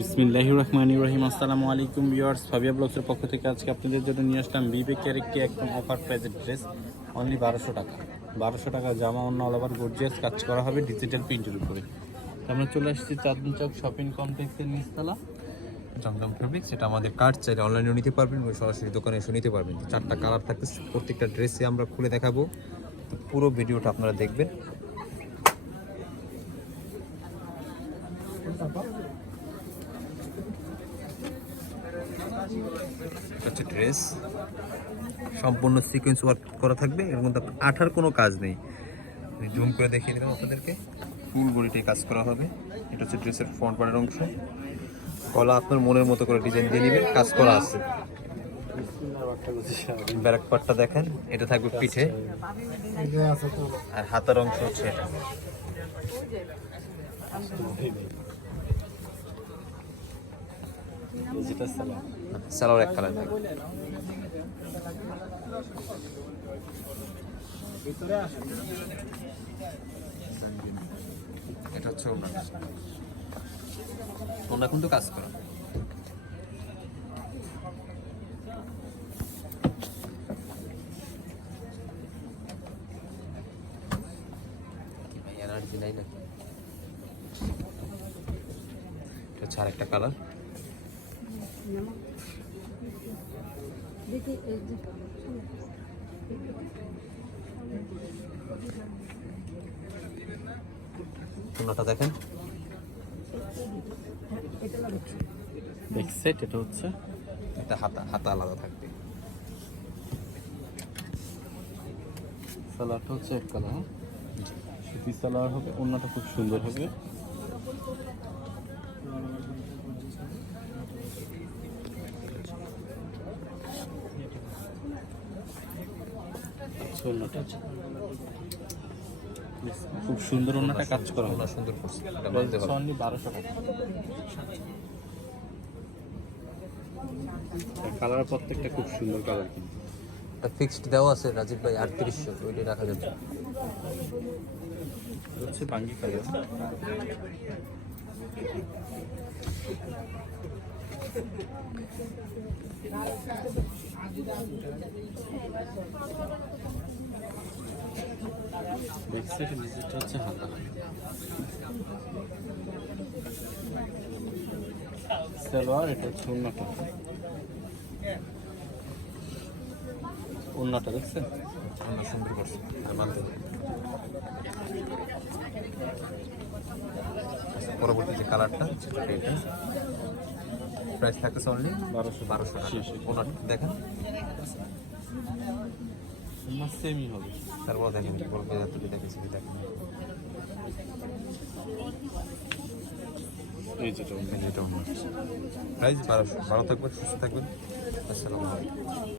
বিসমিল্লাহির রহমানির রহিম। আসসালামু আলাইকুম ভিউয়ার্স, ফাবিয়া ব্লগসের পক্ষ থেকে আজকে আপনাদের জন্য নিয়ে আসলাম বিবেকের একটি একদম অফার প্রাইজের ড্রেস অনলি বারোশো টাকা। বারোশো টাকা জামা, অন্য অল ওভার গর্জিয়াস কাজ করা হবে ডিজিটাল প্রিন্টের উপরে। আমরা চলে আসছি চাঁদনি চক শপিং কমপ্লেক্সের নিচতলা। জমজম ফেব্রিক সেটা আমাদের কার্ড চাইলে অনলাইনেও নিতে পারবেন বা সরাসরি দোকানে এসে নিতে পারবেন। চারটা কালার থাকবে প্রত্যেকটা ড্রেসে আমরা খুলে দেখাবো। তো পুরো ভিডিওটা আপনারা দেখবেন। হচ্ছে ড্রেস। সম্পূর্ণ সিকোয়েন্স ওয়ার্ক করা থাকবে, এর মধ্যে আঠার কোনো কাজ নেই। জুম করে দেখিয়ে দিলাম আপনাদেরকে। ফুল বডিটাই কাজ করা হবে। এটা হচ্ছে ড্রেসের ফ্রন্ট পার্টের অংশ। গলা আপনার মনের মতো করে ডিজাইন দিয়ে নেবেন, কাজ করা আছে। ব্যারাক পার্টটা দেখেন, এটা থাকবে পিঠে। আর হাতার অংশ হচ্ছে এটা। সালোয়ার এক কালার। এটা হচ্ছে ওনার ওনার এখন তো কাজ করা। এনার্জি নাই নাকি? এটা হচ্ছে আরেকটা কালার। দেখেন। এটা লাগাচ্ছি ব্যাক সেট এটা হচ্ছে? এটা হাতা হাতা আলাদা থাকবে। সালোয়ারটা হচ্ছে এক কালার সুতি সালোয়ার হবে ওড়নাটা খুব সুন্দর হবে। আচ্ছা, খুব সুন্দর ওড়নাটা কাজ করা ওনা সুন্দর করছে। এটা মানতে হবে। অনলি বারোশো টাকা। কালার প্রত্যেকটা খুব সুন্দর কালার কিন্তু। এটা ফিক্সড দেওয়া আছে রাজীব ভাই আটত্রিশশো ওইটাই রাখা যাবে। হচ্ছে বাঙ্গি কালার ব্যাকসাইড নিচেটা হচ্ছে হাতা সালোয়ার এটা হচ্ছে উন্নটা উন্নটা দেখছেন ওনা সুন্দর করছে আচ্ছা, পরবর্তী যে কালারটা এটা প্রাইস থাকতেছে অনলি বারোশো বারোশো দেখেন। সেমই হবে। তারপর দেখেন কলকাতা তুমি দেখেছি দেখেন এই যে ওনার প্রাইস বারোশো ভালো থাকবেন সুস্থ থাকবেন। আসসালামু আলাইকুম।